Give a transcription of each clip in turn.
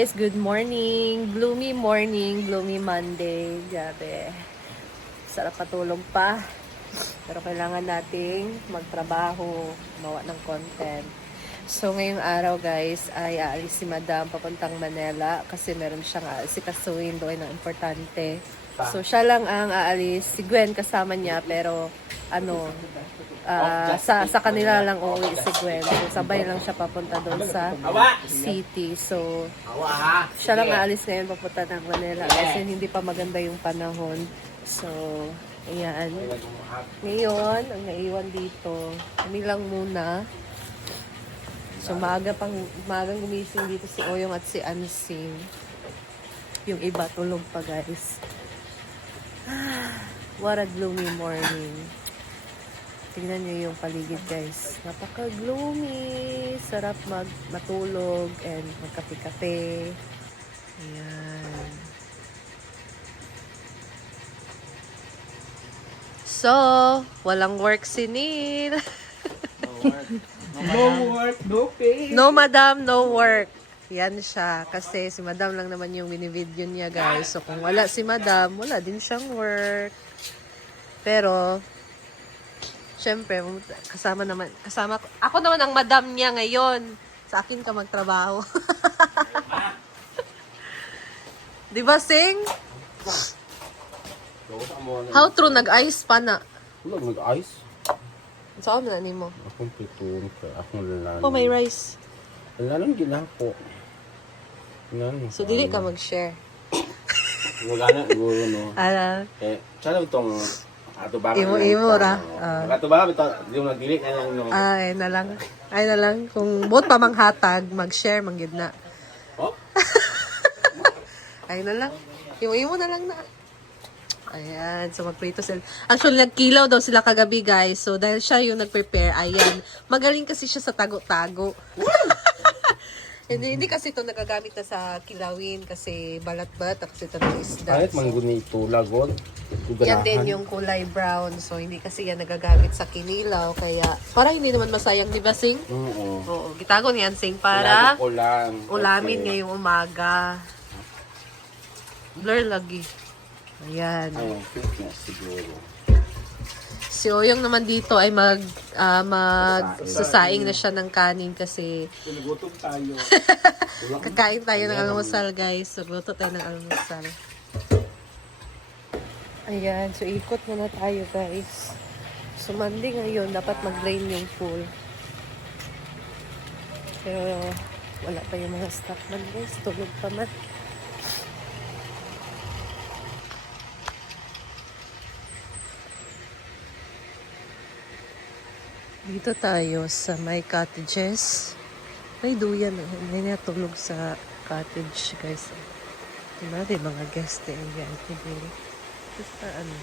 Guys, good morning. Gloomy morning, gloomy Monday. Grabe. Sarap patulog pa. Pero kailangan nating magtrabaho, mawa ng content. So, ngayong araw guys, ay aalis si Madam papuntang Manila kasi meron siyang aasikasuhin doon ng importante. So, siya lang ang aalis. Si Gwen kasama niya, pero sa kanila lang uuwi si Gwen. So, sabay lang siya papunta doon sa city. So, siya lang aalis ngayon papunta ng Manila kasi hindi pa maganda yung panahon. So, ayan. Ngayon, ang naiwan dito, kami lang muna. So, maagang gumising dito si Oyong at si Ansing. Yung iba tulog pa, guys. What a gloomy morning. Tingnan nyo yung paligid, guys. Napaka-gloomy. Sarap matulog and magkape-kape. Ayan. So, walang work si Neil. No work, no pay. No, madam, no work. Yan siya. Kasi si madam lang naman yung binivideo niya, guys. So, kung wala si madam, wala din siyang work. Pero, syempre, ako naman ang madam niya ngayon. Sa akin ka magtrabaho. Di ba, Sing? How true, nag-ice pa na. Wala, nag-ice. Saan mo na ni mo? Akong pitun, akong lalani. Oh, may rice. Lalani ginapo. So, dili ka mag-share. Wala na, siguro, no. Sana itong atubaka. Imo ra. Atubaka, yung nagdili na lang, no. Ay na lang. Kung buot pa manghatag, mag-share, manggid na. Oh? Ay na lang. Imo na lang na. Ayan, so magprito sila. Actually, nagkilaw daw sila kagabi, guys. So, dahil siya yung nag-prepare, ayan. Magaling kasi siya sa tago-tago. hindi kasi ito nagagamit na sa kilawin kasi balat-balat kasi ito ng isda. Kahit mangguni ito, lagon. Yan din yung kulay brown. So, hindi kasi yan nagagamit sa kinilaw. Kaya, para hindi naman masayang, di ba, Sing? Oo. Oo, gitago niyan, Sing, para ulamin Okay. ngayong umaga. Blur lagi. Ayan. Ayun, fitness siguro. Si Oyong naman dito ay sasaing na siya ng kanin kasi Gutom tayo. kakain tayo ng almusal, guys. So, luto tayo ng almusal. Ayan. So, ikot muna tayo, guys. So, Monday ngayon, dapat mag-drain yung pool. Pero, wala pa yung mga stock man, guys. Tulog pa man. Dito tayo sa may cottages. May duyan. May natulog sa cottage, guys. Diba? Di mga guest din yan. Basta ano.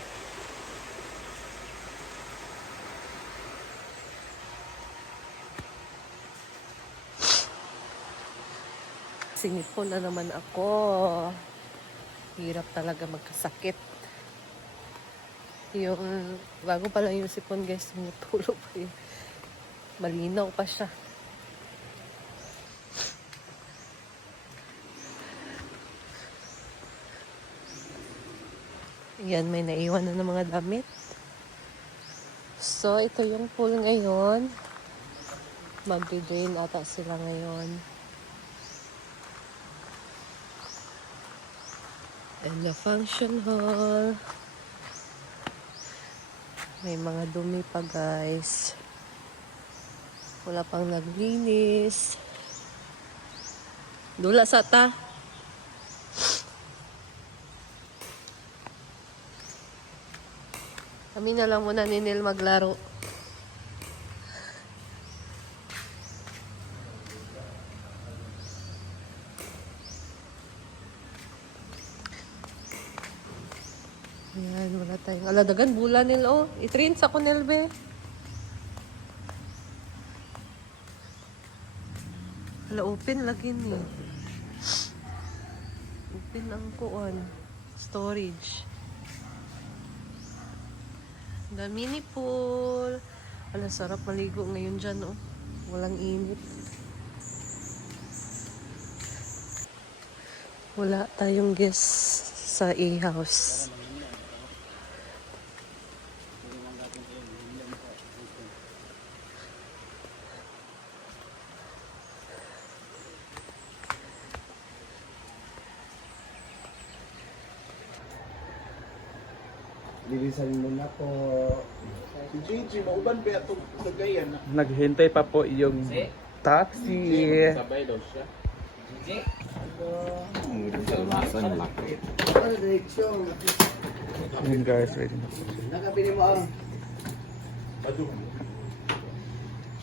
Sinipon na naman ako. Hirap talaga magkasakit. Yung bago pa lang yung sipon, guys, tumutulog pa yun. Malinaw pa siya. Yan, may naiwan na ng mga damit. So, ito yung pool ngayon. Mag-drain ata sila ngayon. And the function hall. May mga dumi pa, guys. Wala pang naglinis. Dula sa ta. Kami na lang muna ni Neil maglaro. Ayan, wala tayong aladagan. Bula nil, oh. Itrins ako, Nelbe. Hala, open lagi ni. Open ang kuwan. Storage. The mini pool. Hala, sarap maligo ngayon dyan, oh. Walang init. Wala tayong guest sa A-house. Lilisan mo na po. Si Gigi, mauban ba itong sagayan? Naghintay pa po yung taxi. Sabay daw siya. Yun guys, ready na po. Nakapili mo ang...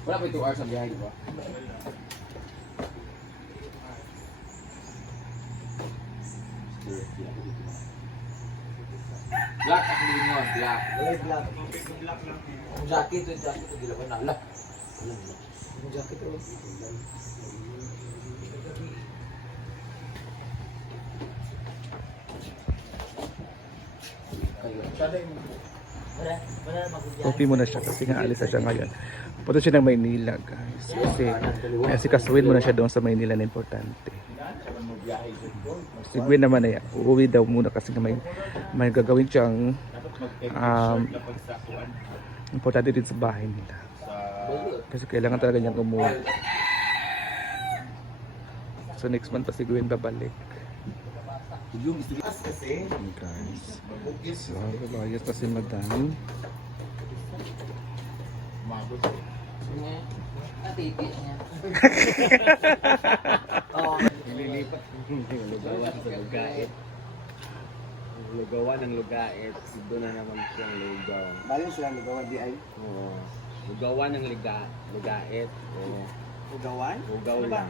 Wala pa 2 hours ang biyahe, di ba? Black ang hindi mo, black. Wala black. Ang jacket, hindi lang na. Ala. Ang jacket, Coffee muna siya kasi nga alis na siya ngayon. Punta siya ng Maynila guys. Kasi kasuin muna siya doon sa Maynila na importante. Si Gwen naman ay uuwi daw muna kasi nga may gagawin siyang importante din sa bahay nila. Kasi kailangan talaga niyang umuwi. So next month pa si Gwen babalik. Guys. So, babayas pa si Madam. Nililipat yung lugawan sa lugait. Lugawan ng lugait. Doon na naman siyang lugaw. Bali sila lugawan di ay? Oo. Lugawan ng lugait. Oo. Lugawan? Lugaw lang.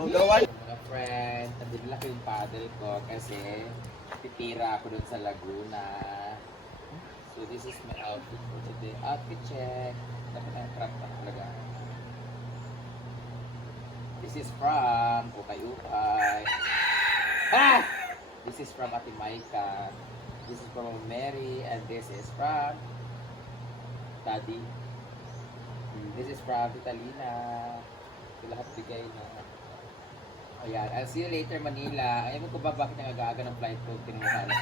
Lugawan? Mga friend, nabigla ko yung paddle ko kasi titira ako dun sa Laguna. So this is my outfit for today. Outfit check. Dapat ang crop na talaga. This is from Ukay-Ukay. Ah! This is from Ate Maika. This is from Mary. And this is from Daddy. This is from Vitalina. Ito lahat bigay na. Ayan. I'll see you later, Manila. Ayaw ko ba bakit nag-aga ng flight ko? Tinumuha na.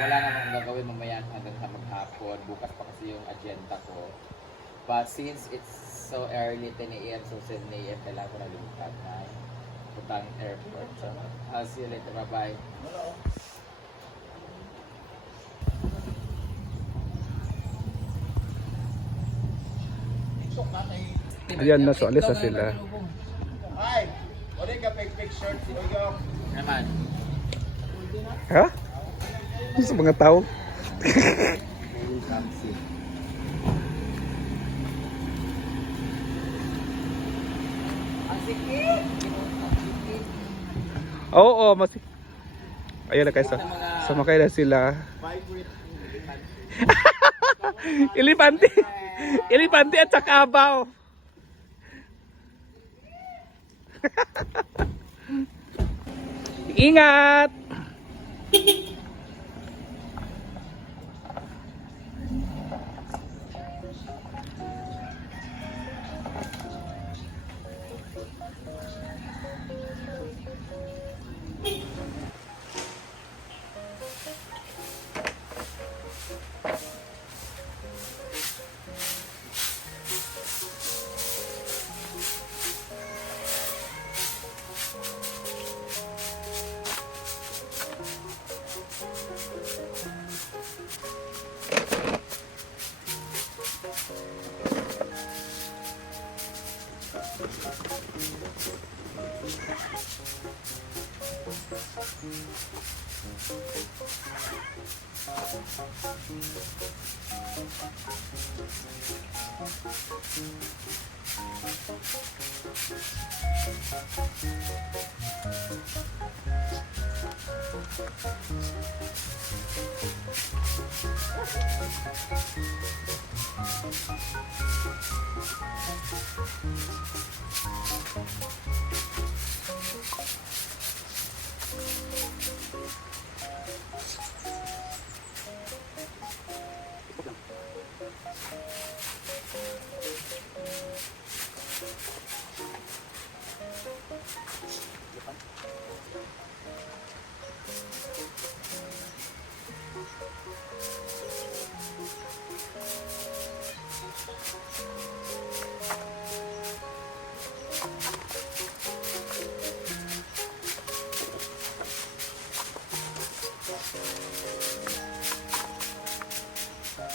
Wala namang gagawin mamaya hanggang sa maghapon. Bukas pa kasi yung agenda ko. But since it's so early, 10 a.m. so 7 a.m. kailangan ko na lumipad na puntang airport. So, I'll see you later. Bye-bye. Ayan na, so alis na sila. Ay! Wala ka picture si Oyong. Naman. Ha? Ano sa mga tao? Oo, mas... Ayan na guys, sumakay na sila. Ilipante! Ilipante at saka abaw! Ingat!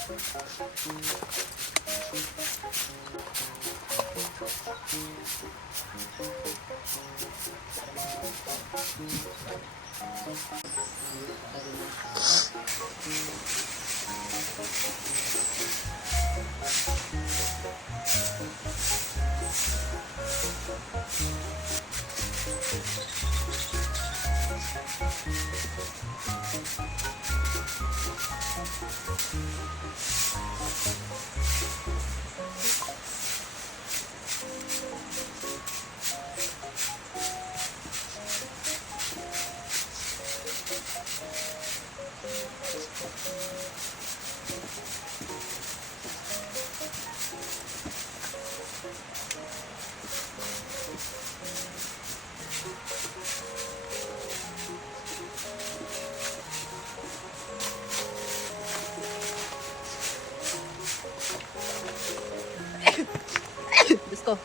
Let's go.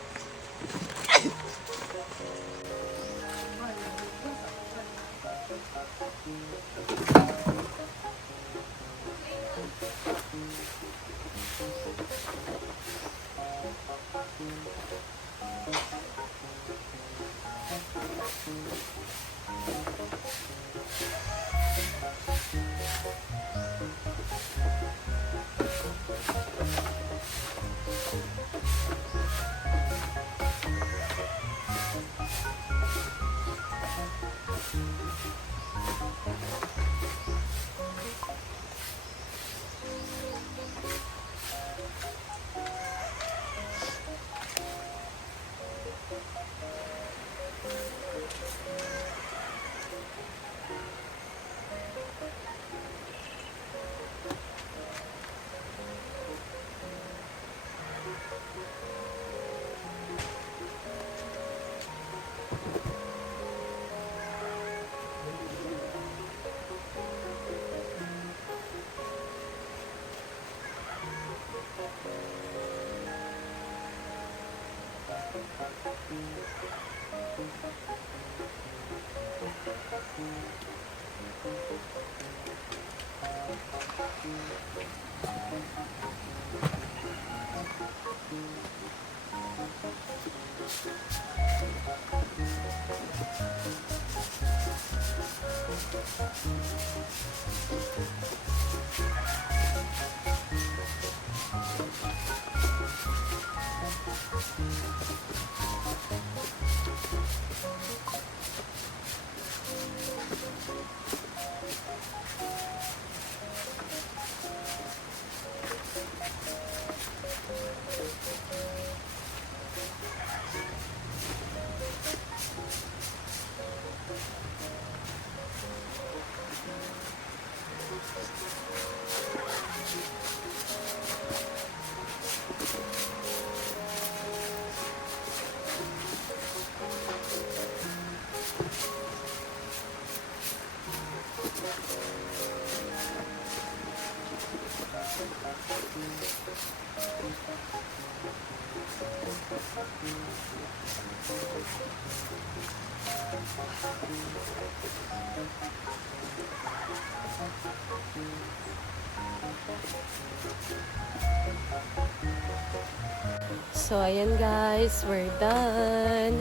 So, ayan guys, we're done.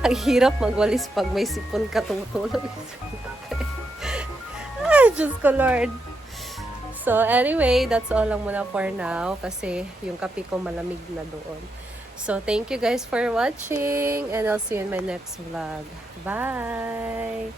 Ang hirap magwalis pag may sipon ka tumutulog. Ay, Diyos ko Lord. So, anyway, that's all lang muna for now kasi yung kape ko malamig na doon. So, thank you guys for watching and I'll see you in my next vlog. Bye!